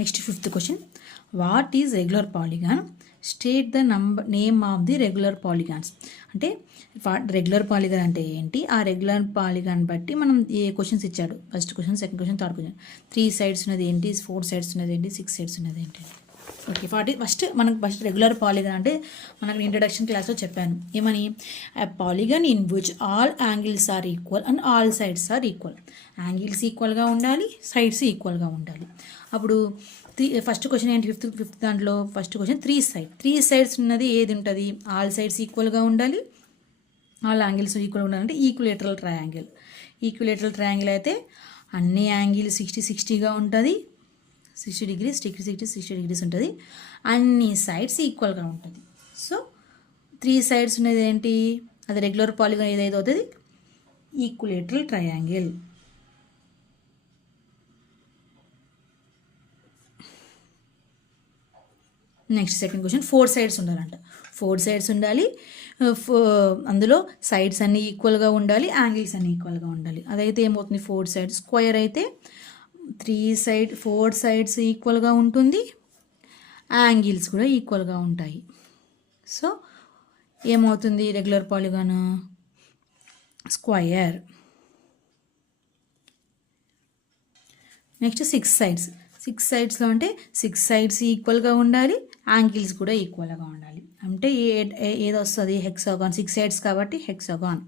Next 5th question, what is regular polygon, state the name of the regular polygons. అంటే regular polygon అంటే ఏంటి, ఆ regular polygon బట్టి మనం ఏ క్వశ్చన్స్ ఇచ్చాడు, first question, second question, third question, 3 sides ఉన్నది ఏంటి, 4 sides ఉన్నది ఏంటి, 6 sides ఉన్నది ఏంటి. ఓకే, ఫస్ట్ రెగ్యులర్ పాలిగాన్ అంటే మనకు ఇంట్రడక్షన్ క్లాస్లో చెప్పాను ఏమని, polygon in which all angles are equal and all sides are equal. Angles ఈక్వల్గా ఉండాలి, సైడ్స్ ఈక్వల్గా ఉండాలి. అప్పుడు ఫస్ట్ క్వశ్చన్ ఏంటి, ఫిఫ్త్ దాంట్లో ఫస్ట్ క్వశ్చన్ 3 sides ఉన్నది ఏది ఉంటుంది, ఆల్ సైడ్స్ ఈక్వల్గా ఉండాలి, ఆల్ యాంగిల్స్ ఈక్వల్గా ఉండాలంటే ఈక్విలేటరల్ ట్రయాంగిల్. ఈక్విలేటరల్ ట్రయాంగిల్ అయితే అన్ని యాంగిల్ 60-60గా ఉంటుంది, 60 degrees 60 degrees ఉంటుంది, అన్ని సైడ్స్ ఈక్వల్గా ఉంటుంది. సో 3 sides ఉన్నది ఏంటి, అది రెగ్యులర్ పాలిగాన్ ఏదైతే అవుతుంది, equilateral triangle. Next second question, 4 sides ఉండాలంట. 4 sides ఉండాలి, అందులో సైడ్స్ అన్నీ ఈక్వల్గా ఉండాలి, యాంగిల్స్ అన్నీ ఈక్వల్గా ఉండాలి. అదైతే ఏమవుతుంది, 4 sides స్క్వేర్ అయితే 4 sides ఈక్వల్గా ఉంటుంది, యాంగిల్స్ కూడా ఈక్వల్గా ఉంటాయి. సో ఏమవుతుంది రెగ్యులర్ పాలిగాన్, స్క్వయర్. నెక్స్ట్ 6 sidesలో అంటే 6 sides ఈక్వల్గా ఉండాలి, యాంగిల్స్ కూడా ఈక్వల్గా ఉండాలి. అంటే ఏది వస్తుంది, హెక్సాగాన్. 6 sides కాబట్టి హెక్సాగాన్.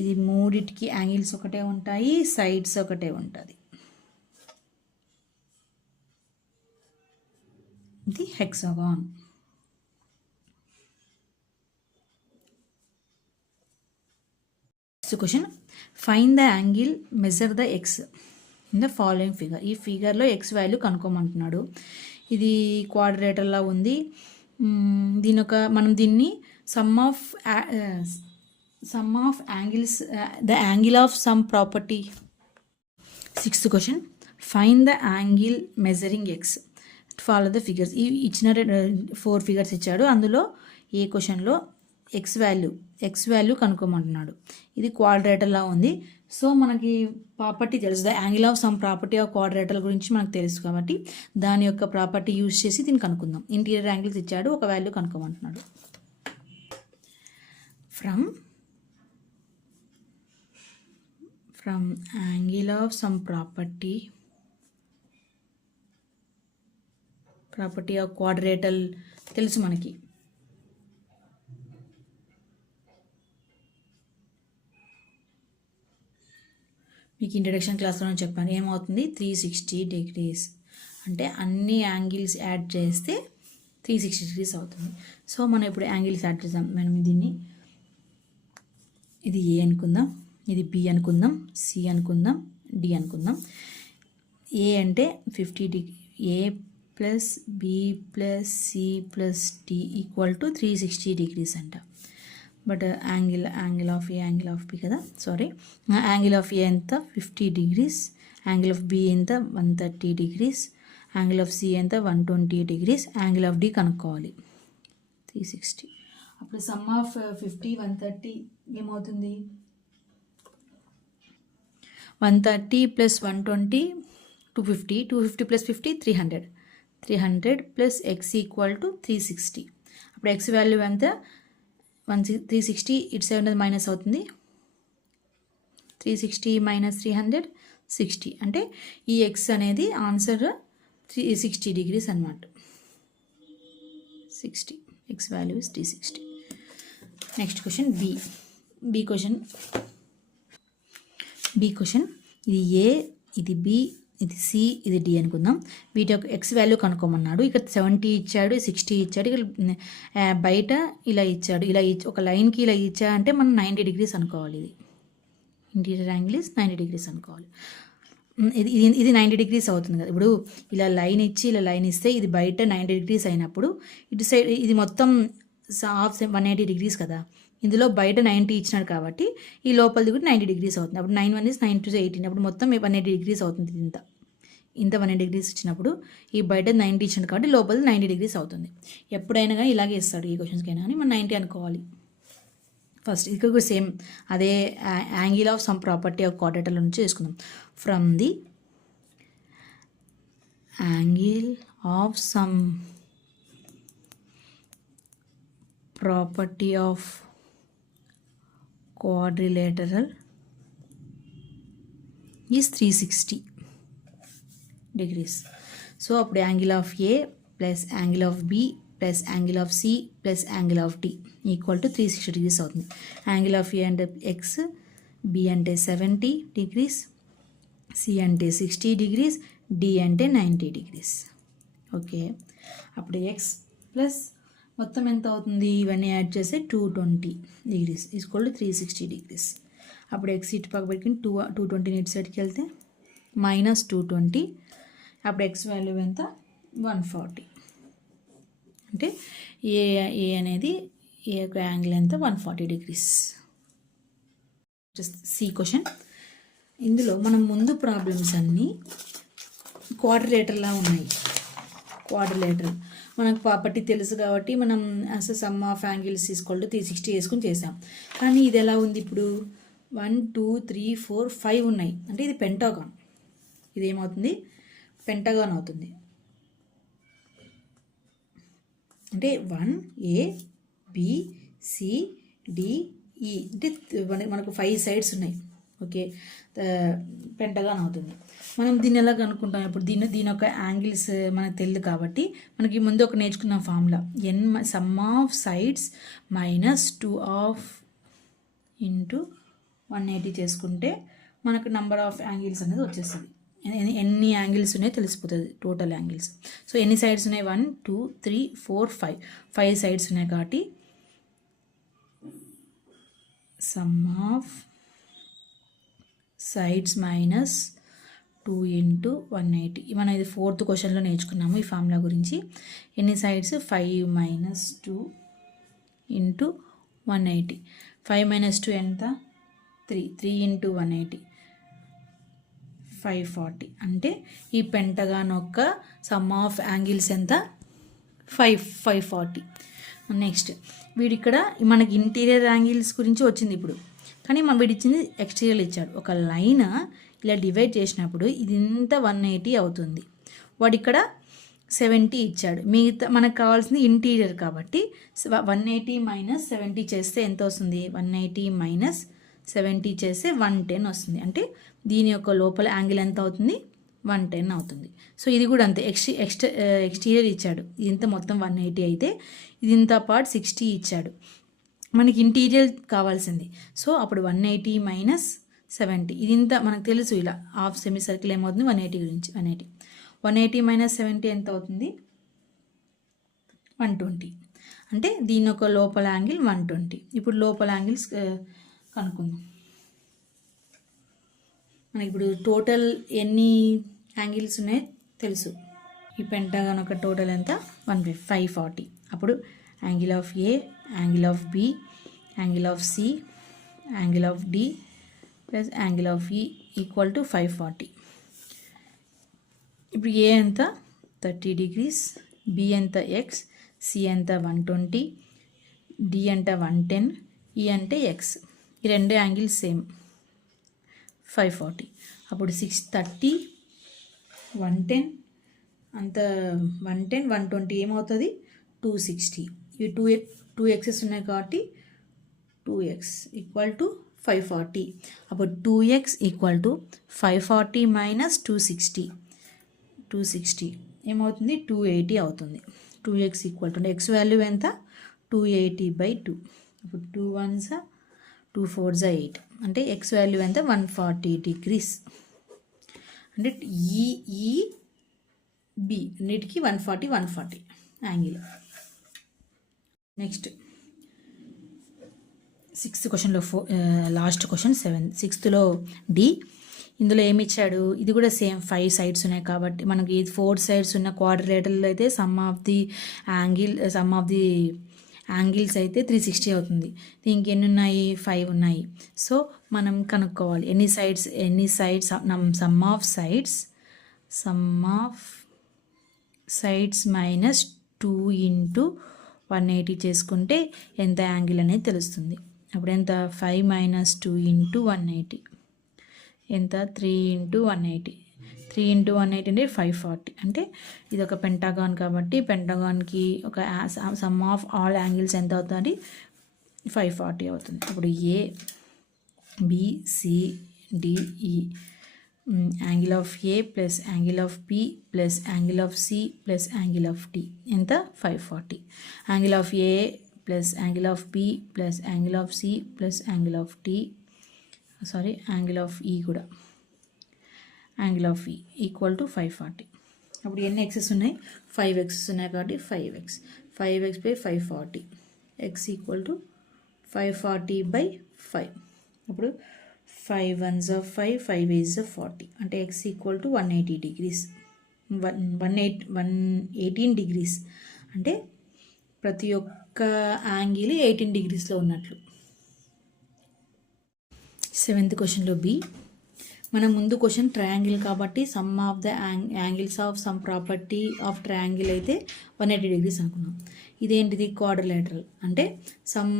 ఇది మూడిటికి యాంగిల్స్ ఒకటే ఉంటాయి, సైడ్స్ ఒకటే ఉంటుంది. ఇది hexagon. Next question, find the angle, measure the X in the following figure. ఈ ఫిగర్లో ఎక్స్ వాల్యూ కనుక్కోమంటున్నాడు. ఇది క్వాడ్రేటర్లా ఉంది. మనం దీన్ని some of angles, the angle of some property. 6th question, find the angle measuring X, follow the figures. ఇచ్చిన 4 figures ఇచ్చాడు, అందులో ఏ క్వశ్చన్లో X value కనుక్కోమంటున్నాడు. ఇది క్వాడ్రేటర్లా ఉంది. సో మనకి ప్రాపర్టీ తెలుసు, the angle of some property of క్వాడ్రేటర్ గురించి మనకు తెలుసు కాబట్టి దాని యొక్క ప్రాపర్టీ యూజ్ చేసి దీన్ని కనుక్కుందాం. ఇంటీరియర్ యాంగిల్స్ ఇచ్చాడు, ఒక వాల్యూ కనుక్కోమంటున్నాడు. From angle of some property of quadrilateral తెలుసు మనకి. మీకు ఇంట్రడక్షన్ క్లాస్లో చెప్పాను ఏమవుతుంది, 360 degrees అంటే అన్ని యాంగిల్స్ యాడ్ చేస్తే 360 degrees అవుతుంది. సో మనం ఇప్పుడు యాంగిల్స్ యాడ్ చేద్దాం. మనం దీన్ని, ఇది ఏ అనుకుందాం, ఇది బి అనుకుందాం, సి అనుకుందాం, డి అనుకుందాం. ఏ అంటే 50 degree, A plus B plus C plus D equal to 360 degrees అంట. But angle of A, angle of B కదా, సారీ, యాంగిల్ ఆఫ్ ఏ ఎంత 50 degrees, యాంగిల్ ఆఫ్ బి ఎంత 130 degrees, యాంగిల్ ఆఫ్ సి ఎంత 120 degrees, angle of D కనుక్కోవాలి 360. అప్పుడు some of 50 130 ఏమవుతుంది, 130 plus 120 250 plus 50 300 plus X equal to 360. అప్పుడు X value ఎంత 360, ఇటు సైడ్ ఉన్నది మైనస్ అవుతుంది, 360 మైనస్ 300 60. అంటే ఈ ఎక్స్ అనేది ఆన్సర్ 360 degrees అనమాట. 60 x value is 360. Next question, B question, ఇది ఏ, ఇది బి, ఇది సి, ఇది డి అనుకుందాం. వీటి యొక్క ఎక్స్ వాల్యూ కనుక్కోమన్నాడు. ఇక్కడ 70 ఇచ్చాడు, 60 ఇచ్చాడు, ఇక్కడ బయట ఇలా ఇచ్చాడు, ఒక లైన్కి ఇలా ఇచ్చాడంటే మనం 90 degrees అనుకోవాలి. ఇది ఇంటీరియర్ యాంగిల్ ఇస్ 90 degrees అనుకోవాలి. ఇది 90 degrees అవుతుంది కదా. ఇప్పుడు ఇలా లైన్ ఇస్తే ఇది బయట 90 degrees అయినప్పుడు ఇటు సైడ్ ఇది మొత్తం హాఫ్ 180 degrees కదా. ఇందులో బయట 90 ఇచ్చినాడు కాబట్టి ఈ లోపలిది కూడా 90 degrees అవుతుంది. అప్పుడు 9 1 is 9 2 18, అప్పుడు మొత్తం 180 degrees అవుతుంది. ఇంత 180 degrees ఇచ్చినప్పుడు ఈ బయట 90 ఇచ్చినాడు కాబట్టి లోపలిది 90 degrees అవుతుంది. ఎప్పుడైనా కానీ ఇలాగే ఇస్తాడు, ఈ క్వశ్చన్స్కైనా కానీ మనం 90 అనుకోవాలి. ఫస్ట్ ఇక్కడ కూడా సేమ్ అదే angle of some property of quadrilateral నుంచి చేసుకుందాం. From the angle of some property of quadrilateral is 360 degrees. So అప్పుడు angle of A plus angle of B plus angle of C plus angle of D equal to 360 degrees అవుతుంది. Angle of A అంటే x, B అంటే 70 degrees, C అంటే 60 degrees, D అంటే 90 degrees. Okay, అప్పుడు X plus మొత్తం ఎంత అవుతుంది, ఇవన్నీ యాడ్ చేస్తే 220 డిగ్రీస్ ఈక్వల్ టు 360 డిగ్రీస్. అప్పుడు ఎక్స్ ఇటు పక్క పెట్టుకుని 220 ఇటు సైడ్కి వెళ్తే -220. అప్పుడు ఎక్స్ వాల్యూ ఎంత 140. అంటే ఏ అనేది ఏ యొక్క యాంగిల్ ఎంత 140 డిగ్రీస్. See question. ఇందులో మనం ముందు ప్రాబ్లమ్స్ అన్నీ క్వాడ్రిలేటర్లా ఉన్నాయి. క్వాడ్రిలేటర్ మనకు ప్రాపర్టీ తెలుసు కాబట్టి మనం అసలు some of angles equal to 360 వేసుకుని చేసాం. కానీ ఇది ఎలా ఉంది, ఇప్పుడు 1 2 3 4 5 ఉన్నాయి. అంటే ఇది పెంటాగాన్. ఇది ఏమవుతుంది, పెంటాగాన్ అవుతుంది. అంటే 1 A B C D E అంటే మనకు 5 సైడ్స్ ఉన్నాయి. ఓకే, పెంటగాన్ అవుతుంది. మనం దీన్ని ఎలా కనుక్కుంటాం, ఇప్పుడు దీని యొక్క యాంగిల్స్ మనకు తెలియదు కాబట్టి మనకి ముందు ఒక నేర్చుకున్నాం formula, n sum of sides -2 of into 180 చేసుకుంటే మనకు నంబర్ ఆఫ్ యాంగిల్స్ అనేది వచ్చేస్తుంది. ఎన్ని యాంగిల్స్ ఉన్నాయో తెలిసిపోతుంది, టోటల్ యాంగిల్స్. సో ఎన్ని సైడ్స్ ఉన్నాయి, 1 2 3 4 5 సైడ్స్ ఉన్నాయి కాబట్టి సమ్ ఆఫ్ సైడ్స్ -2 ఇంటూ 180. మనం ఇది 4th క్వశ్చన్లో నేర్చుకున్నాము ఈ ఫార్ములా గురించి. ఎన్ని సైడ్స్, 5 - 2 ఇంటూ 180. 5 - 2 ఎంత, 3 ఇంటూ 180 540. అంటే ఈ పెంటగాన్ యొక్క సమ్ ఆఫ్ యాంగిల్స్ ఎంత, 540. నెక్స్ట్ వీడిక్కడ మనకి ఇంటీరియర్ యాంగిల్స్ గురించి వచ్చింది ఇప్పుడు, కానీ మనం వీడిచ్చింది ఎక్స్టీరియర్ ఇచ్చాడు. ఒక లైన్ ఇలా డివైడ్ చేసినప్పుడు ఇది ఇంత 180 అవుతుంది. వాడు ఇక్కడ 70 ఇచ్చాడు. మిగతా మనకు కావాల్సింది ఇంటీరియర్ కాబట్టి 180 - 70 చేస్తే ఎంత వస్తుంది, 180 - 70 చేస్తే 110 వస్తుంది. అంటే దీని యొక్క లోపల యాంగిల్ ఎంత అవుతుంది, 110 అవుతుంది. సో ఇది కూడా అంతే, ఎక్స్టీరియర్ ఇచ్చాడు. ఇంత మొత్తం 180 అయితే ఇది ఇంత పార్ట్ 60 ఇచ్చాడు. మనకి ఇంటీరియర్ కావాల్సింది. సో అప్పుడు 180 - 70 ఇది ఇంత మనకు తెలుసు. ఇలా హాఫ్ సెమీ సర్కిల్ ఏమవుతుంది, 180 గురించి 180 - 70 ఎంత అవుతుంది, 120. అంటే దీని యొక్క లోపల యాంగిల్ 120. ఇప్పుడు లోపల యాంగిల్స్ కనుక్కుందాం. మనకి ఇప్పుడు టోటల్ ఎన్ని యాంగిల్స్ ఉన్నాయో తెలుసు. ఈ పెంటాగాన్ ఒక టోటల్ ఎంత, 540. అప్పుడు angle of A, angle of B, angle of C, angle of D plus angle of E equal to 540. ఇప్పుడు ఏ ఎంత 30 డిగ్రీస్, బి ఎంత ఎక్స్, సి ఎంత 120, డి అంటే 110, ఈ అంటే ఎక్స్. ఈ రెండు యాంగిల్స్ సేమ్ 540. అప్పుడు 630 110 అంత 110 120 ఏమవుతుంది, 260. ఈ 2 ఎక్సెస్ ఉన్నాయి కాబట్టి 2x ఈక్వల్ టు 540. అప్పుడు 2x ఈక్వల్ టు 540 - 260 ఏమవుతుంది, 280 అవుతుంది. 2x equal to X value ఎంత, 280/2. ఇప్పుడు 2 1s 2 4s 8. అంటే ఎక్స్ వాల్యూ ఎంత, 140 డిగ్రీస్. అంటే ఈ బి అన్నిటికీ 140 యాంగిల్. నెక్స్ట్ 6th క్వశ్చన్లో లాస్ట్ క్వశ్చన్ 6thలో డి. ఇందులో ఏమి ఇచ్చాడు, ఇది కూడా సేమ్ 5 సైడ్స్ ఉన్నాయి కాబట్టి మనకి 4 సైడ్స్ ఉన్న క్వాడ్రిలేటర్లో అయితే సమ్ ఆఫ్ ది యాంగిల్స్ అయితే 360 అవుతుంది. దీనికి ఎన్ని ఉన్నాయి, 5 ఉన్నాయి. సో మనం కనుక్కోవాలి ఎన్ని sides sum of sides -2 into 180 చేసుకుంటే ఎంత యాంగిల్ అనేది తెలుస్తుంది. అప్పుడు ఎంత, 5 - 2 ఇంటూ 180 ఎంత, 3 ఇంటూ 180. 3 × 180 అంటే 540. అంటే ఇది ఒక పెంటాగాన్ కాబట్టి పెంటాగాన్కి ఒక సమ్ ఆఫ్ ఆల్ యాంగిల్స్ ఎంత అవుతుంది, 540 అవుతుంది. అప్పుడు A B C D E angle of A plus angle of B plus angle of C plus angle of D ఎంత 540. Angle of A plus angle of B plus angle of C plus angle of D angle of E కూడా angle of E equal to 540. అప్పుడు ఎన్ని excess ఉన్నాయి, 5 excess ఉన్నాయి కాబట్టి 5x by 540 X equal to 540/5. అప్పుడు 5 1s are 5, 5 8s are 40. అంటే x equal to 180 degrees, 118 degrees. అంటే ప్రతి ఒక్క యాంగిల్ 18 degreesలో ఉన్నట్లు. 7th క్వశ్చన్లో బి. మన ముందు క్వశ్చన్ ట్రయాంగిల్ కాబట్టి some of the angles of some property of triangle అయితే 180 degrees అనుకున్నాం. ఇదేంటిది క్వాడ్రిలేటరల్ అంటే some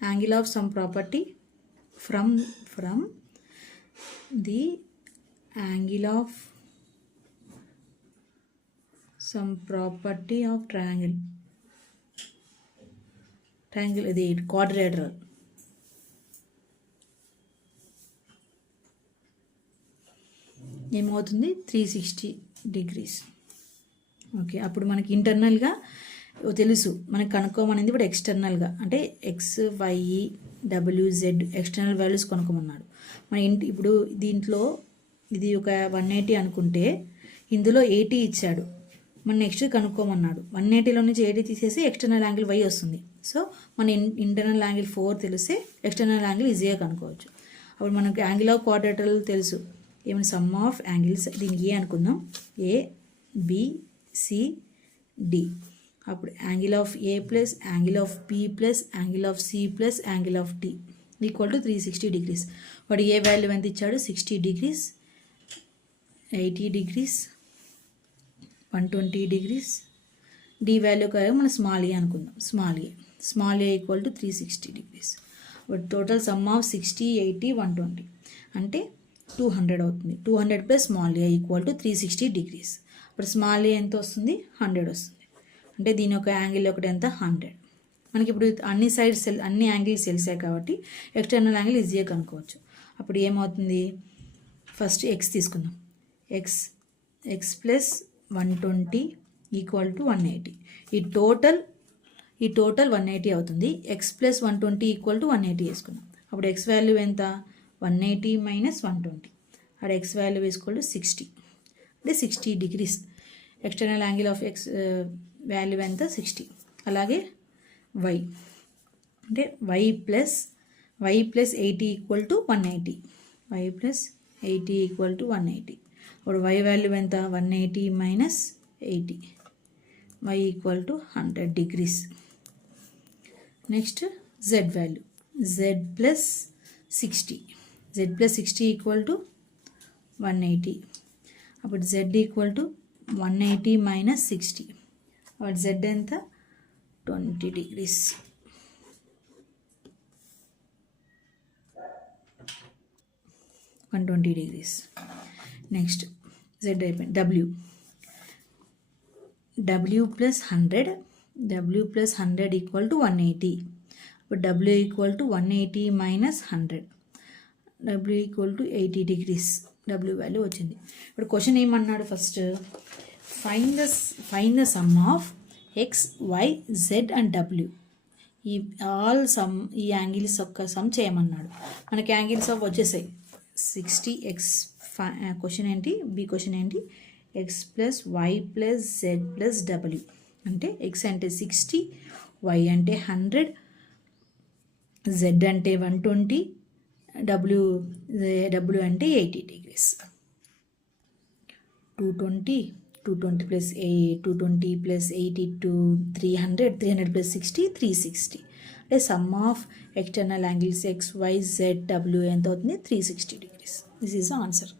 angle of some property from the angle of some property of triangle ఇది quadrilateral. ఏమవుతుంది 360 degrees. ఓకే, అప్పుడు మనకి ఇంటర్నల్గా తెలుసు, మనకి కనుక్కోమనేది ఇప్పుడు ఎక్స్టర్నల్గా అంటే ఎక్స్ వై డబ్ల్యూZ ఎక్స్టర్నల్ వాల్యూస్ కనుక్కోమన్నాడు. మన ఇప్పుడు దీంట్లో ఇది ఒక 180 అనుకుంటే ఇందులో 80 ఇచ్చాడు, మన నెక్స్ట్ కనుక్కోమన్నాడు. 180లో నుంచి 80 తీసేసి ఎక్స్టర్నల్ యాంగిల్ y వస్తుంది. సో మన ఇంటర్నల్ యాంగిల్ 4 తెలిస్తే ఎక్స్టర్నల్ యాంగిల్ ఈజీగా కనుక్కోవచ్చు. అప్పుడు మనకు యాంగిల్ ఆఫ్ క్వాడ్రిలేటరల్ తెలుసు, ఏమైనా సమ్ ఆఫ్ యాంగిల్స్, దీన్ని ఏ అనుకుందాం, ఏ బి సి డి. అప్పుడు angle of A plus angle of B plus angle of C plus angle of D equal to 360 degrees. వాడు ఏ వాల్యూ ఎంత ఇచ్చాడు, 60 degrees, 80 degrees, 120 degrees. D value కాదు మనం small ఏ అనుకుందాం, small A equal to 360 degrees. But total some of 60, 80, 120 అంటే 200 అవుతుంది. 200 plus small A equal to 360 degrees. ఇప్పుడు small ఏ ఎంత వస్తుంది, 100 వస్తుంది. అంటే దీని ఒక యాంగిల్ ఒకటి ఎంత, 100. మనకి ఇప్పుడు అన్ని సైడ్స్ అన్ని యాంగిల్స్ తెలిసాయి కాబట్టి ఎక్స్టర్నల్ యాంగిల్ ఈజీగా కనుక్కోవచ్చు. అప్పుడు ఏమవుతుంది, ఫస్ట్ ఎక్స్ తీసుకుందాం, ఎక్స్ ప్లస్ 120 ఈక్వల్ టు 180. ఈ టోటల్ 180 అవుతుంది. ఎక్స్ ప్లస్ 120 ఈక్వల్ టు 180 వేసుకుందాం. అప్పుడు ఎక్స్ వాల్యూ ఎంత, 180 మైనస్ 120. అక్కడ ఎక్స్ వాల్యూ ఈక్వల్ టు 60 అంటే 60 degrees. External angle of x value ఎంత, 60. అలాగే వై అంటే y plus 80 equal to 180. Y plus 80 equal to 180. ఇప్పుడు వై వాల్యూ ఎంత, 180 minus 80. Y equal to 100 degrees. Next z value, z plus 60 equal to 180. అప్పుడు Z equal to 180 minus 60. అప్పుడు Z ఎంత, 20 degrees. Next z అయిపోయింది. W plus 100 equal to 180. ఇప్పుడు W equal to 180 minus 100. W equal to 80 degrees. W value వచ్చింది. ఇప్పుడు question ఏమన్నాడు, first find the sum of x y z and W. ఈ angles యొక్క sum చేయమన్నాడు. మనకి యాంగిల్స్ ఆఫ్ వచ్చేసాయి 60x. క్వశ్చన్ ఏంటి, బి క్వశ్చన్ ఏంటి, x plus y plus z plus W. అంటే ఎక్స్ అంటే 60, వై అంటే 100, జెడ్ అంటే 120, డబ్ల్యూ అంటే 80 degrees. 220 plus 80 to 300 plus 60 360. అంటే sum of external angles x y z W ఎంత అవుతుంది, 360 degrees. This is the answer.